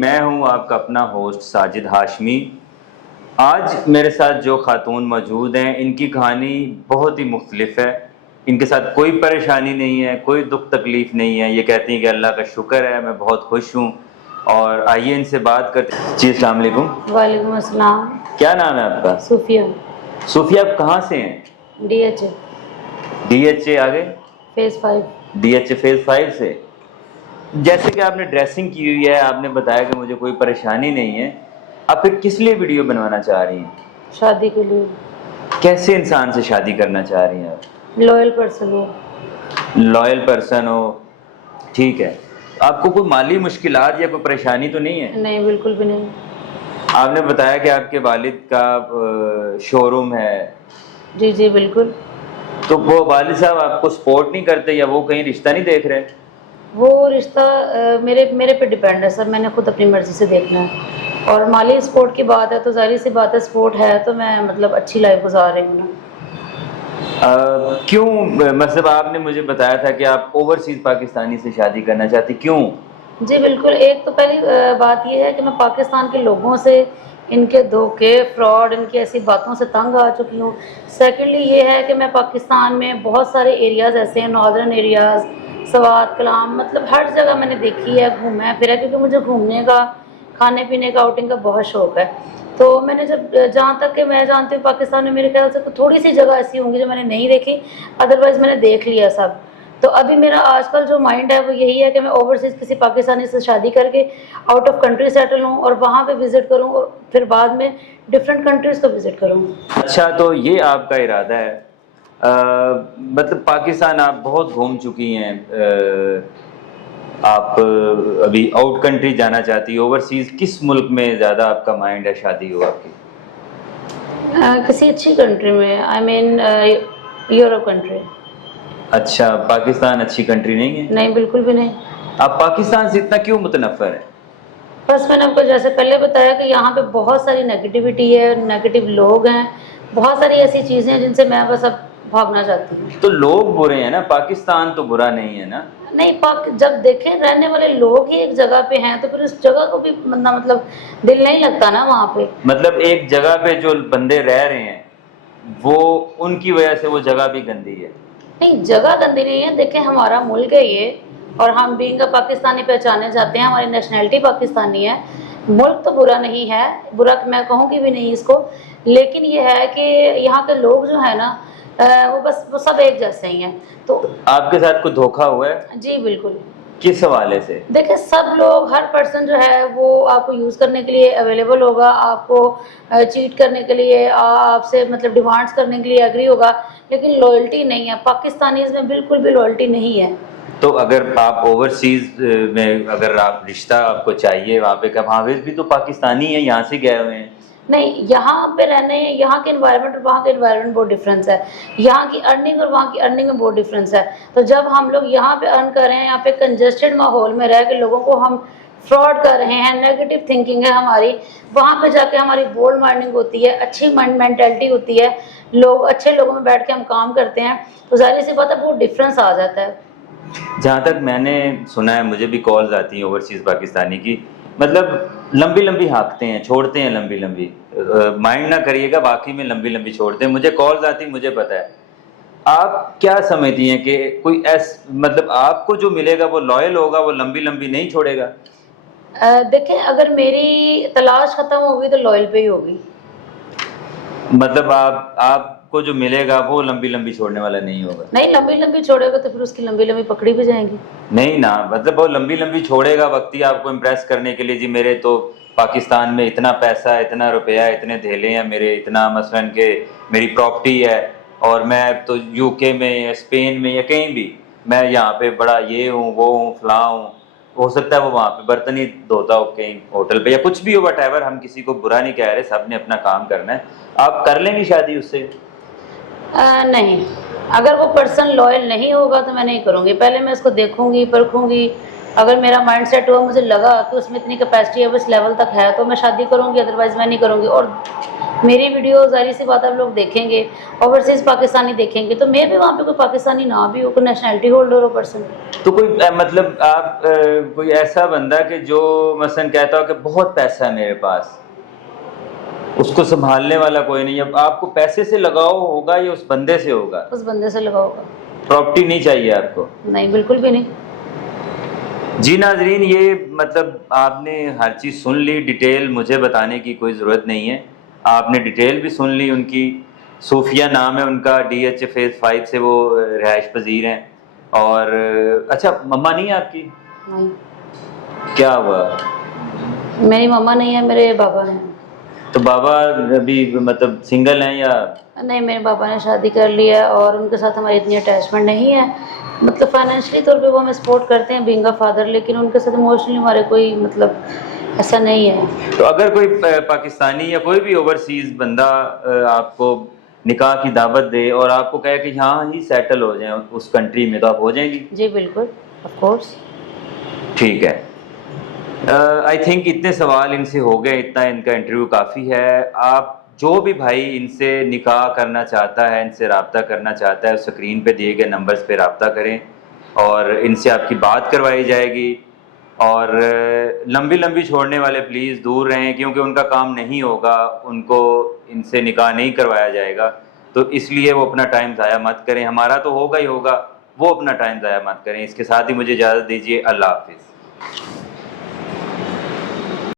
मैं हूं आपका अपना होस्ट साजिद हाशमी। आज मेरे साथ जो खातून मौजूद हैं, इनकी कहानी बहुत ही मुख्तलिफ है। इनके साथ कोई परेशानी नहीं है, कोई दुख तकलीफ नहीं है। ये कहती हैं कि अल्लाह का शुक्र है, मैं बहुत खुश हूँ। और आइए इनसे बात करते हैं। जी अस्सलाम वालेकुम। वालेकुम अस्सलाम। क्या नाम है आपका? सूफिया। सूफिया, आप कहाँ से हैं? DH DHA आगे? फेज 5। DHA फेज 5 से। जैसे कि आपने ड्रेसिंग की हुई है, आपने बताया कि मुझे कोई परेशानी नहीं है, आप फिर किस लिए वीडियो बनवाना चाह रही हैं? शादी के लिए। कैसे इंसान से शादी करना चाह रही हैं आप? लॉयल पर्सन हो। लॉयल पर्सन हो, ठीक है। आपको कोई माली मुश्किलात या कोई परेशानी तो नहीं है? नहीं, बिल्कुल भी नहीं। आपने बताया कि आपके वालिद का शोरूम है। जी जी बिल्कुल। तो वो वालिद साहब आपको सपोर्ट नहीं करते या वो कहीं रिश्ता नहीं देख रहे? वो रिश्ता मेरे मेरे पे डिपेंड है सर, मैंने खुद अपनी मर्जी से देखना है। और माली सपोर्ट की बात है तो जाहिर सी बात है, सपोर्ट है तो मैं मतलब अच्छी लाइफ गुजार रही हूँ ना। क्यों? मतलब आपने मुझे बताया था कि आप ओवरसीज पाकिस्तानी से शादी करना चाहती, क्यों? जी बिल्कुल। एक तो पहली बात यह है कि मैं पाकिस्तान के लोगों से, इनके धोखे, फ्रॉड, इनकी ऐसी बातों से तंग आ चुकी हूँ। सेकेंडली ये है कि मैं पाकिस्तान में बहुत सारे एरियाज़ ऐसे हैं, नॉर्दर्न एरियाज़, सवात कलाम, मतलब हर जगह मैंने देखी है, घूमा है फिरा, क्योंकि मुझे घूमने का, खाने पीने का, आउटिंग का बहुत शौक़ है। तो मैंने जब, जहाँ तक कि मैं जानती हूँ पाकिस्तान में मेरे ख्याल से थोड़ी सी जगह ऐसी होंगी जो मैंने नहीं देखी, अदरवाइज़ मैंने देख लिया सब। तो अभी मेरा आजकल जो माइंड है वो यही है कि मैं ओवरसीज़ किसी पाकिस्तानी से शादी करके आउट ऑफ कंट्री सेटल हूँ और वहाँ पे विज़िट करूँ और फिर बाद में डिफरेंट कंट्रीज़ को विज़िट करूँ। अच्छा, तो ये आपका इरादा है। मतलब पाकिस्तान आप बहुत घूम चुकी हैं। आप अभी आउट कंट्री जाना चाहती है, ओवरसीज़ किस मुल्क में ज़्यादा आपका माइंड है शादी हो आपकी? किसी अच्छी कंट्री में, आई मीन यूरोप कंट्री। अच्छा, पाकिस्तान अच्छी कंट्री नहीं है? नहीं, बिल्कुल भी नहीं। आप पाकिस्तान से इतना क्यों मुतनफ़र है? बस मैंने आपको जैसे पहले बताया कि यहाँ पे बहुत सारी नेगेटिविटी है, नेगेटिव लोग हैं, बहुत सारी ऐसी चीज़ें हैं जिनसे मैं बस अब भागना चाहती हूँ। तो लोग बुरे हैं ना, पाकिस्तान तो बुरा नहीं है ना? नहीं, पाक जब देखें रहने वाले लोग ही एक जगह पे हैं तो फिर उस जगह को भी मतलब दिल नहीं लगता ना वहाँ पे। मतलब एक जगह पे जो बंदे रह रहे हैं, वो उनकी वजह से वो जगह भी गंदी है? नहीं, जगह गंदी नहीं है। देखें, हमारा मुल्क है ये, और हम बीइंग पाकिस्तानी पहचाने जाते हैं, हमारी नेशनैलिटी पाकिस्तानी है। मुल्क तो बुरा नहीं है, बुरा मैं कहूँगी भी नहीं इसको, लेकिन ये है कि यहाँ के लोग जो है ना, वो सब एक जैसे ही हैं। तो आपके साथ कोई धोखा हुआ है? जी बिल्कुल। किस हवाले से? देखिए, सब लोग, हर पर्सन जो है वो आपको यूज़ करने के लिए अवेलेबल होगा, आपको चीट करने के लिए, आपसे मतलब डिमांड्स करने के लिए एग्री होगा, लेकिन लॉयल्टी नहीं है। पाकिस्तानीज़ में बिल्कुल भी लॉयल्टी नहीं है। तो अगर आप ओवरसीज में अगर आप रिश्ता आपको चाहिए, वहाँ पे कब, वहाँ भी तो पाकिस्तानी है, यहाँ से गए हुए हैं। नहीं, यहाँ पे रहने, यहाँ के एनवायरनमेंट और वहाँ के एनवायरनमेंट बहुत डिफरेंस है। यहाँ की अर्निंग और वहाँ की अर्निंग में बहुत डिफरेंस है। तो जब हम लोग यहाँ पे अर्न कर रहे हैं, यहाँ पे कंजेस्टेड माहौल में रह के लोगों को हम फ्रॉड कर रहे हैं, नेगेटिव थिंकिंग है हमारी, वहाँ पे जाके हमारी बोल्ड माइंडिंग होती है, अच्छी मेंटेलिटी होती है, लोग अच्छे लोगों में बैठ के हम काम करते हैं, तो जाहिर सी बात है बहुत डिफरेंस आ जाता है। जहाँ तक मैंने सुना है, मुझे भी कॉल्स आती हैं ओवरसीज पाकिस्तानी की, मतलब लंबी लंबी हाँकते हैं, छोड़ते हैं लंबी लंबी। माइंड ना करिएगा, बाकी में लंबी लंबी छोड़ते हैं। मुझे कॉल्स आती, मुझे पता है। आप क्या समझती हैं कि कोई मतलब आपको जो मिलेगा वो लॉयल होगा, वो लंबी लंबी नहीं छोड़ेगा? देखें, अगर मेरी तलाश खत्म होगी तो लॉयल पे ही होगी। मतलब आपको जो मिलेगा वो लंबी लंबी छोड़ने वाला नहीं होगा? नहीं, लंबी लंबी छोड़ेगा तो फिर उसकी लंबी लंबी पकड़ी भी जाएंगी। नहीं ना, मतलब वो लंबी लंबी छोड़ेगा वक्त ही आपको इम्प्रेस करने के लिए, जी मेरे तो पाकिस्तान में इतना पैसा है, इतना रुपया है, इतने धेले हैं मेरे, इतना मसलन के मेरी प्रॉपर्टी है, और मैं तो यूके में या स्पेन में या कहीं भी, मैं यहाँ पे बड़ा ये हूँ, वो हूँ, फलां हूँ। हो सकता है वो वहाँ पे बर्तन ही धोता हो कहीं होटल पे, या कुछ भी हो, वट, हम किसी को बुरा नहीं कह रहे, सब ने अपना काम करना है। आप कर लेंगे शादी उससे? नहीं, अगर वो पर्सन लॉयल नहीं होगा तो मैं नहीं करूँगी। पहले मैं उसको देखूंगी, परखूंगी, अगर मेरा माइंड सेट हुआ, मुझे लगा कि उसमें इतनी कैपेसिटी है, वो इस लेवल तक है, तो मैं शादी करूँगी, अदरवाइज़ मैं नहीं करूँगी। और मेरी वीडियो ज़ाहिर सी बात है आप लोग देखेंगे, ओवरसीज़ पाकिस्तानी देखेंगे, तो मैं भी वहाँ पे कोई पाकिस्तानी ना भी हो, कोई नेशनैलिटी होल्डर हो पर्सन। तो कोई मतलब आप कोई ऐसा बंदा कि जो मसलन कहता हो कि बहुत पैसा है मेरे पास, उसको संभालने वाला कोई नहीं, अब आपको पैसे से लगाव होगा या उस बंदे से होगा? उस बंदे से लगा होगा। प्रॉपर्टी नहीं चाहिए आपको? नहीं, बिल्कुल भी नहीं। जी नाजरीन, ये मतलब आपने हर चीज़ सुन ली, डिटेल मुझे बताने की कोई ज़रूरत नहीं है, आपने डिटेल भी सुन ली उनकी। सूफिया नाम है उनका, DH फेज़ 5 से वो रिहाइश पजीर हैं। और अच्छा, मम्मा नहीं है आपकी? नहीं, क्या हुआ? मेरी मम्मा नहीं है, मेरे बाबा हैं। तो बाबा अभी मतलब सिंगल हैं या? नहीं, मेरे पापा ने शादी कर ली है और उनके साथ हमारी इतनी अटैचमेंट नहीं है। मतलब फाइनेंशियली तौर पे वो हमें सपोर्ट करते हैं बीइंग अ फादर, लेकिन उनके साथ इमोशनली हमारे कोई मतलब ऐसा नहीं है। तो अगर कोई पाकिस्तानी या कोई भी ओवरसीज़ बंदा आपको निकाह की दावत दे और आपको कहे कि यहाँ ही सेटल हो जाए उस कंट्री में, तो आप हो जाएंगी? जी बिल्कुल, ऑफ कोर्स। ठीक है। आई थिंक इतने सवाल इनसे हो गए, इतना इनका इंटरव्यू काफ़ी है। आप जो भी भाई इनसे निकाह करना चाहता है, इनसे रब्ता करना चाहता है, स्क्रीन पे दिए गए नंबर्स पे रब्ता करें और इनसे आपकी बात करवाई जाएगी। और लंबी लंबी छोड़ने वाले प्लीज़ दूर रहें, क्योंकि उनका काम नहीं होगा, उनको इनसे निकाह नहीं करवाया जाएगा, तो इसलिए वो अपना टाइम ज़ाया मत करें। हमारा तो होगा ही होगा, वो अपना टाइम ज़ाया मत करें। इसके साथ ही मुझे इजाज़त दीजिए। अल्लाह हाफिज़।